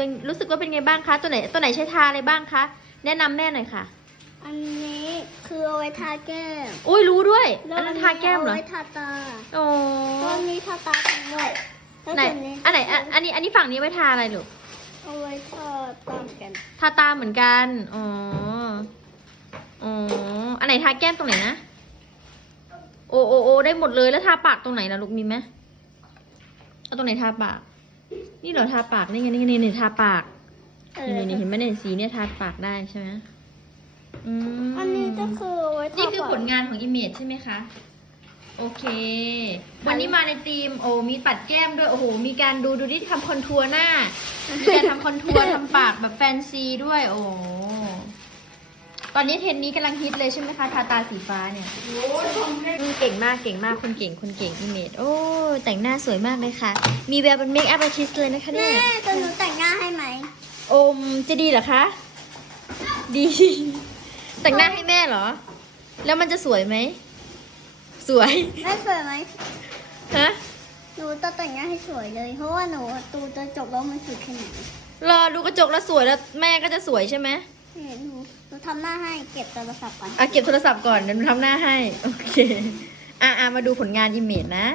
เป็นรู้สึกว่าเป็นไงบ้างคะตัวไหนตัวไหนใช้ทาอะไรบ้างคะแนะนำแม่หน่อยค่ะ อันนี้คือเอาไว้ทาแก้มอุ้ยรู้ด้วยแล้วอันนั้นทาแก้มเหรอเอาไว้ทาตาโอ้ตัวนี้ทาตาด้วยแล้วไหนตัวนี้อันไหนอะอันนี้อันนี้ฝั่งนี้ไว้ทาอะไรลูกเอาไว้ทาตามกัน ทาตาเหมือนกันอ๋ออ๋ออันไหนทาแก้มตรงไหนนะโอโอโอได้หมดเลยแล้วทาปากตรงไหนนะลูกมีไหมเอาตรงไหนทาปาก นี่เหรอทาปากนี่ไงนี่ไงนี่นี่ทาปากเอนี่อนี่นี่เห็นไหมเนี่ยสีเนี่ยทาปากได้ใช่ไหมอืมอันนี้ก็คือเอาไว้ทานี่คือปากผลงานของ Image ใช่ไหมคะ โอเค วันนี้มาในทีม โอ้มีปัดแก้มด้วย โอ้โห มีการดูดูที่ทำคอนทัวร์หน้า มีการทำคอนทัวร์ทำปากแบบแฟนซีด้วย โอ้โห ตอนนี้เทรนด์นี้กำลังฮิตเลยใช่ไหมคะ ทาตาสีฟ้าเนี่ยอืมเก่งมาก เก่งมากคนเก่งคนเก่ง Image โอ้ แต่งหน้าสวยมากเลยค่ะ มีแววเป็นเมคอัพอาร์ติสเลยนะคะแม่เนี่ยตัวหนูแต่งหน้าให้ไหมโอมจะดีเหรอคะ ดี แต่งหน้าให้แม่เหรอ แล้วมันจะสวยไหม สวย แม่สวยไหมฮะ หนูจะแต่งหน้าให้สวยเลย เพราะว่าหนูตูจะจบแล้วมันสวยแค่ไหนรอดูกระจกแล้วสวยแล้วแม่ก็จะสวยใช่ไหมนี่ หนูหนูทำหน้าให้เก็บโทรศัพท์ก่อนอะเก็บโทรศัพท์ก่อนเดี๋ยวหนูทำหน้าให้ โอเค อะอะมาดูผลงานอิมเมจนะ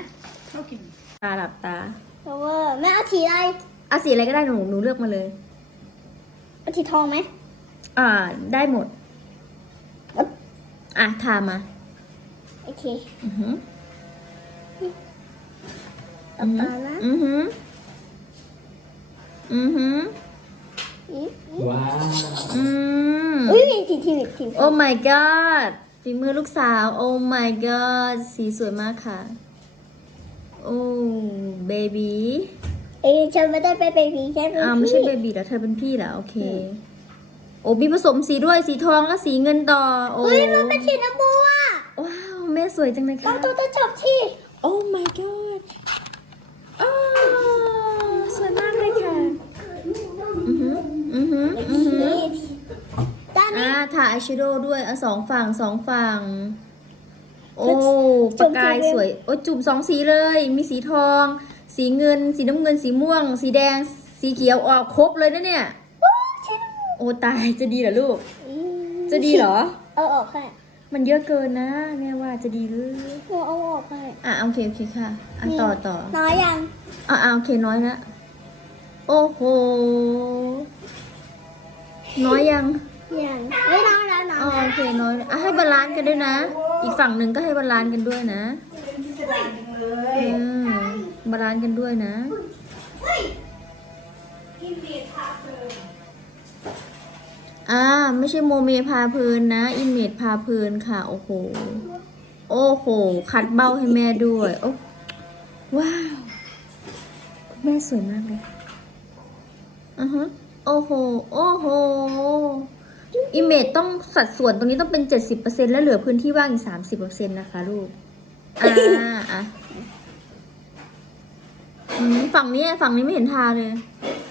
ตาหลับตาเพราะว่าแม่เอาสีอะไรอะสีอะไรก็ได้หนูหนูเลือกมาเลย เอาสีทองไหมอ่า ได้หมด อะทามา โอเคอือหือหลับตานะอือหืออือหืออืมว้าวอืม อุ้ยมีทีทีทีโอ้ my god ฝีมือลูกสาว โอ้ my god สีสวยมากค่ะ โอ้เบบีเอ้ยฉันไม่ได้ไปเป็นผีแค่เป็นอ่าไม่ใช่พี่เบบีแล้วเธอเป็นพี่เหรอโอเคโอ้มีผสมสีด้วยสีทองและสีเงินต่อ โอ้เฮ้ยมันเป็นสีน้ำบัวว้าวแม่สวยจังเลยเราค่ะตัวจะจบที่ โอ้ my god อ้าวสวยมากเลยค่ะ อือหือ อือหือ อือหือ นี่ด้านนี้ อ่าทาอายแชโดว์ด้วยอะสองฝั่งสองฝั่ง โอ้จุ่ปากมกายสีเงินสวยโอ้จุ่มสองสีเลย มีสีทอง สีเงิน สีน้ำเงินสีม่วง สีแดง สีเขียวออกครบเลยนะเนี่ย โอ้ตายจะดีเหรอลูกอืมจะดีเหรอ เอาออกให้มันเยอะเกินนะแม่ว่าจะดีหรือหนูเอาออกให้อะโอเคโอเคค่ะอะต่อต่อน้อยยังอะอะโอเคน้อยนะโอ้โหน้อยยังยัง อะให้บาลานซ์กันด้วยนะ อีกฝั่งหนึ่งก็ให้บาลานซ์กันด้วยนะอืมบาลานซ์กันด้วยนะ อ่า ไม่ใช่โมเมพาเพลินนะ อินเมดพาเพลินค่ะ โอ้โห โอ้โหคัดเบ้าให้แม่ด้วย โอ้ ว้าว คุณแม่สวยมากเลย อือฮะ โอ้โห โอ้โห อิเมจต้องสัดส่วนตรงนี้ต้องเป็น 70%แล้วเหลือพื้นที่ว่างอีก 30%นะคะลูก อ่าอะอืมฝั่งนี้ฝั่งนี้ไม่เห็นทาเลย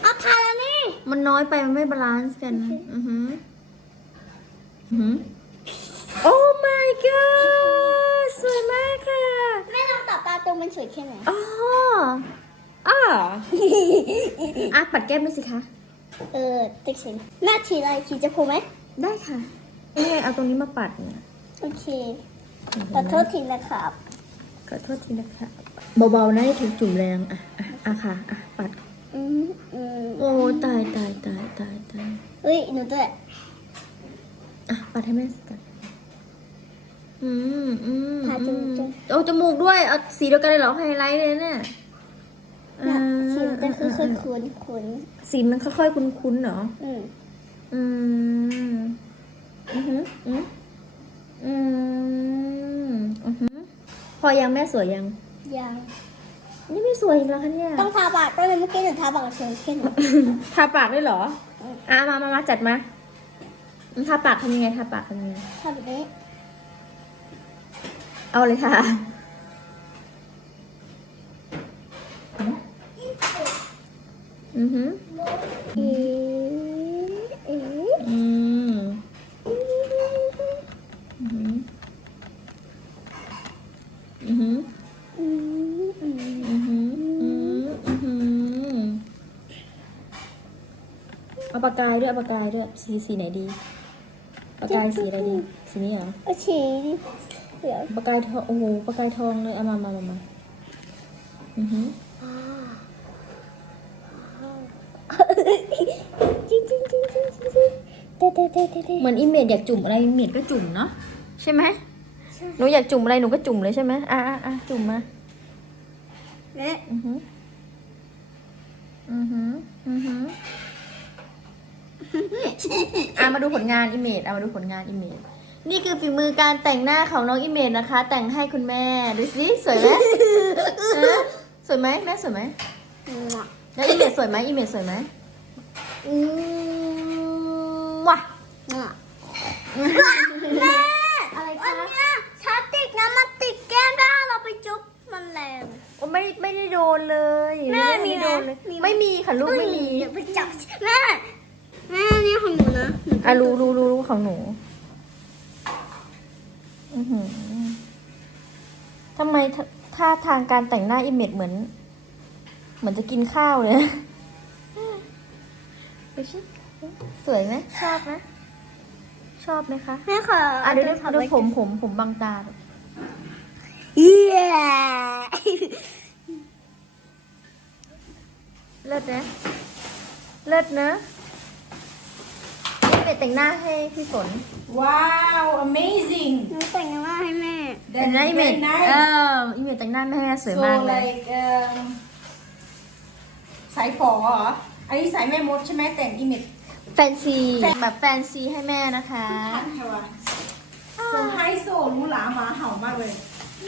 เอาทาแล้วนี่มันน้อยไปมันไม่บาลานซ์กันนะอือหืออือหือโอ้ my god สวยมากค่ะแม่ลองตัดตาตรงมันสวยแค่ไหนอ๋ออ่าอะปัดแก้มด้วยสิคะ เออติ๊กสิแม่ฉีอะไรฉีจะพูไหม ได้ค่ะนี่ไงเอาตรงนี้มาปัดเนี่ยโอเคขอโทษทีนะครับขอโทษทีนะคะเบาๆนะอย่าถูกจุ่มแรงอะอะอะค่ะอะปัดอืมอืมโอ้ตายตายตายตายตายเฮ้ยหนูด้วยอะปัดให้แม่สิกันอืมอืมทาจอืมูกมด้วยเอาจมูกด้วยเอาสีเดียวกันเลยเหรอไฮไลท์เลยเนี่ยนะฉีแต่คือคืออ่าคุ้นคุ้นสีมันค่อยๆคุ้นๆเหรออืม อืม อือหืออืมอืมอือหือพอยังแม่สวยยัง ยังนี่ไม่สวยอีกแล้วคะเนี่ย ต้องทาปากต้องเลยเมื่อกี้หนูทาปากเฉยแค่ไหนทาปากด้วยเหรอ อะมามามาจัดมาทาปากทำยังไงทาปากทำยังไง ทาแบบนี้ เอาเลยค่ะ อือหือ เอาปากกายด้วยเอาปากกายด้วยสีสีไหนดีปากกายสีอะไรดีสีนี้เหรอเอาฉีดิเดี๋ยวปากกายทองโอ้โหปากกายทองเลยเอามามามามาอือหือจริงจริงจริงจริงจริงจริงเด้เด้เด้เด้เด้เหมือนอิเมจอยากจุ่มอะไรอิเมจก็จุ่มเนาะใช่ไหมใช่หนูอยากจุ่มอะไรหนูก็จุ่มเลยใช่ไหมอะอะอะจุ่มมาเอ๊ะอือหืออือหืออือหื ออะมาดูผลงานอิเมจอะมาดูผลงานอิเมจนี่คือฝีมือการแต่งหน้าของน้องอิเมจนะคะ แต่งให้คุณแม่ดูสิสวยไหมฮะสวยไหมแม่สวยไหมมั่วแล้วอิเมจสวยไหมอิเมจสวยไหมอืมว่ะมั่วอะไรอัคะนเนี้ยชาติกนะมันติดแก้มได้เราไปจุ๊บมันแรงโอ้ไม่ไม่ได้โดนเลยแม่มีไได้โดนเลยไหมมีไหมไม่มีค่ะลูกไม่มี เดี๋ยวไปจับแม่ แม่นี่ของหนูนะหนูอะรู้รู้รู้รู้ของหนู อือหือทำไมท่าท่าทางการแต่งหน้าอิเมจเหมือน เหมือนจะกินข้าวเลยดูสิสวยไหมชอบไหมชอบไหมคะแม่ขออะดูดูโทรศัพท์ดูไว้ผมผมผมบังตาเย้เลิศนะเลิศนะอิเมจ แต่งหน้าให้พี่ฝน Wow, amazing. หนูแต่งหน้าให้แม่ แต่งหน้า That's อิเมจ very เอ nice. ออิเมจแต่งหน้าแม่ให้สวย So มากเลย like um สายฝอเหรอ อันนี้สายแม่มดใช่ไหมแต่งอิมเมจ แฟนซีแบบแฟนซีให้แม่นะคะ ทันค่ะวะเซอร์ไพรส์โซหรู้หลาหมาเห่ามากเลยอ